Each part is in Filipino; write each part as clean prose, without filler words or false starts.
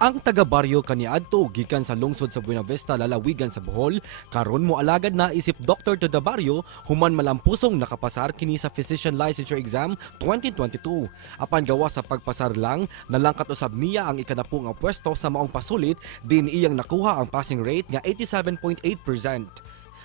Ang taga-baryo kaniadto gikan sa lungsod sa Buenavista lalawigan sa Bohol karon mo alagad na isip Dr. to the baryo human malampusong nakapasar kini sa Physician Licensure Exam 2022. Apan gawa sa pagpasar lang nalangkat usab niya ang ikanapo nga pwesto sa maong pasulit din iyang nakuha ang passing rate nga 87.8%.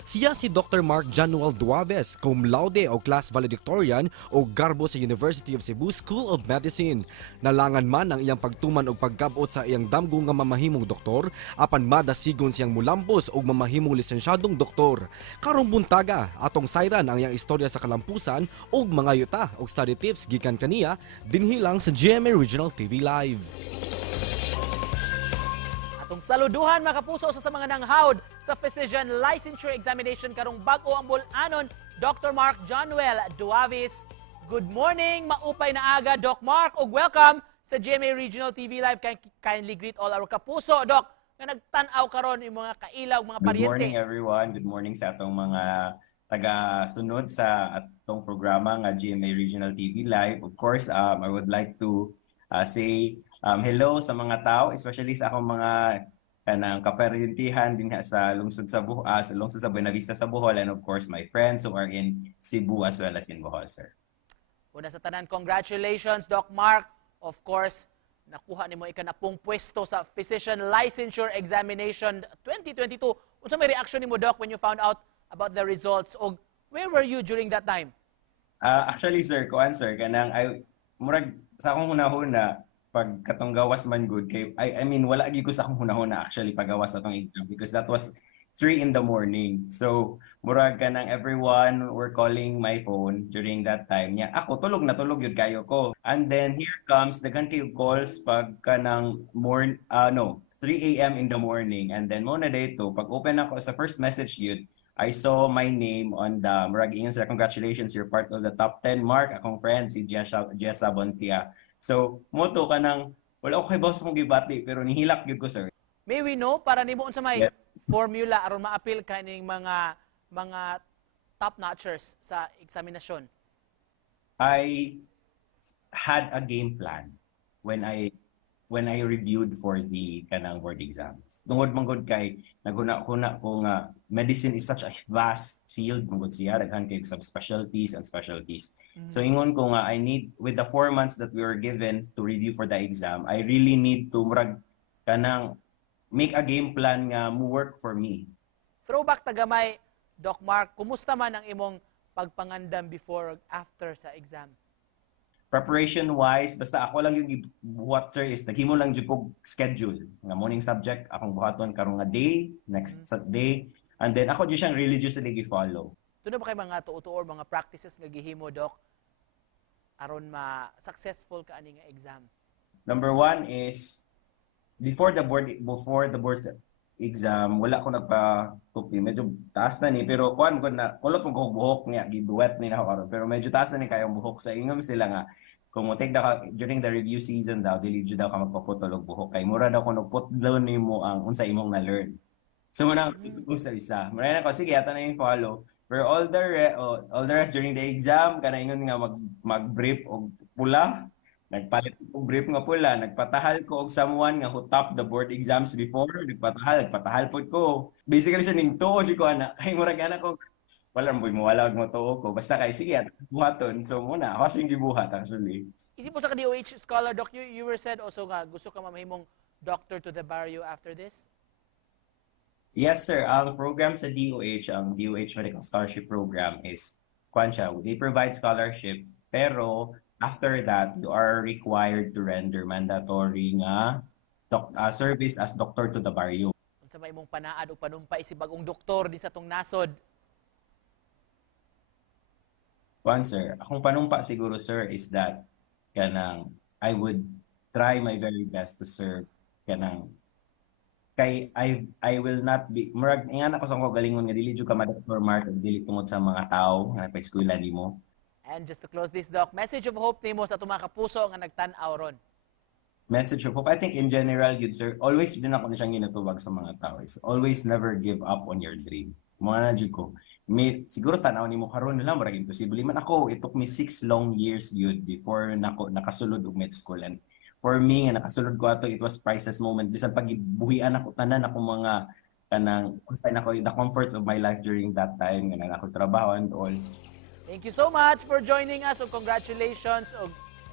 Siya si Dr. Mark Januel Duaves, cum laude o class valedictorian o garbo sa University of Cebu School of Medicine. Nalangan man ang iyang pagtuman og pagkabot sa iyang damgo nga mamahimong doktor, apan madasigon siyang mulampos og mamahimong lisensyadong doktor. Karong buntaga, atong sayran ang iyang istorya sa kalampusan og mga yuta og study tips gikan kaniya dinhi lang sa GMA Regional TV Live. Atong saluduhan mga kapuso sa mga nanghawd sa Physician Licensure Examination karong bag-o ang bul-anon, Dr. Mark Januel Duaves. Good morning, maupay na aga, Doc Mark, ug welcome sa GMA Regional TV Live. Kindly greet all our kapuso, Doc, nga nagtan-aw karon yung mga kailaw, mga paryente. Good morning everyone. Good morning sa atong mga taga-sunod sa atong programa nga GMA Regional TV Live. Of course, I would like to say hello sa mga tao, especially sa akong mga kanang kaparyentihan din sa lungsod sa lungsod sa Buenavista sa Bohol, and of course my friends who are in Cebu as well as in Bohol, sir. Una sa tanan, congratulations, Doc Mark. Of course, nakuha nimo ikanapong pwesto sa Physician Licensure Examination 2022. Unsa may reaction nimo, Doc, when you found out about the results? O where were you during that time? Actually, sir, kanang murag sa akong hunahuna pag katong gawas man good kay I mean wala gyud ko sa akong hunahuna actually paggawas atong exam because that was 3 in the morning. So murag kanang everyone were calling my phone during that time. Nya ako tulog yun kayo ko. And then here comes the ganti calls pag kanang 3 a.m. in the morning, and then mo na dayto pag open ako sa first message yun, I saw my name on the murag ingon sila, congratulations, you're part of the top 10 mark. Akong friend si Jessa Bontia. So moto ka nang wala ko kay boss kong gibati pero nihilak gyud ko, sir. May we know para nimo unsa may formula aron ma-appeal kaning mga top notchers sa eksaminasyon? I had a game plan when I reviewed for the kanang board exams. Tungod manggod kay naghuna-huna ko nga medicine is such a vast field, manggod siya daghan kay subspecialties and specialties. So ingon ko nga I need, with the 4 months that we were given to review for the exam, I really need to murag kanang make a game plan nga mo work for me. Throwback tagamay, Doc Mark, kumusta man ang imong pagpangandam before after sa exam? Preparation-wise, basta ako lang yung buhat, sir, is naghimo lang yung kong schedule. Nga morning subject, akong buhaton karong nga day, next day, and then ako dyan siyang religiously gi-follow. Doon ba kayo mga tuo-tuo or mga practices nga gihimo, Doc, aron ma-successful ka ani nga exam? Number 1 is, before the board exam, wala ko nagpa-tupi. Medyo taas na ni, pero kuan ko na, kulot mo kong buhok niya, gibuwet ni na ako karon. Pero medyo taas na ni kayong buhok. Sa ingam sila nga, kung mo take during the review season daw, dili daw ka magpaputol og buhok. Kay mura daw kung nagputol nimo ang unsa imong na-learn. So muna ko sa isa. Mura na ko, sige, ato na yung follow. Pero all the rest during the exam, kanaingon nga mag-brief og pula. Nagpalit ko brief nga pula, nagpatahal ko og someone nga who top the board exams before, nagpatahal pod ko. Basically siya ning tuo jud ko ana, kay murag ana ko wala mo tuo ko. Basta kay sige at buhaton. So muna ako sing gibuhat actually. Isip mo sa DOH scholar, Doc, you were said also nga gusto ka mamahimong doctor to the barrio after this? Yes, sir. Ang program sa DOH, ang DOH Medical Scholarship Program is siya, they provide scholarship, pero after that, you are required to render mandatory nga service as doctor to the barrio. Unsa may imong panaad o panumpay si bagong doktor di sa tong nasod? Sir, akong panumpa siguro, sir, is that kanang I would try my very best to serve kanang kay I will not be murag ingana ko sa ko galingon nga dili jud ka ma-doctor Mark dili tungod sa mga tao nga pa-eskwela nimo. And just to close this, Doc, message of hope nimo sa mga kapuso nga nagtan-aw ron. Message of hope. I think in general, good sir, always din ako na siyang ginatubag sa mga tao. Is always never give up on your dream. Mga na jud ko. Siguro tanaw nimo karon na lang marag imposible man ako. It took me 6 long years yun before nakasulod og med school, and for me nga nakasulod ko ato, it was priceless moment. Bisan pag buhian ako tanan ako mga kanang kusay na ko the comforts of my life during that time nga ako trabaho and all. Thank you so much for joining us. Congratulations.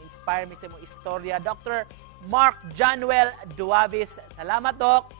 Inspire me sa mong istorya. Dr. Mark Januel Duavis. Salamat, Doc.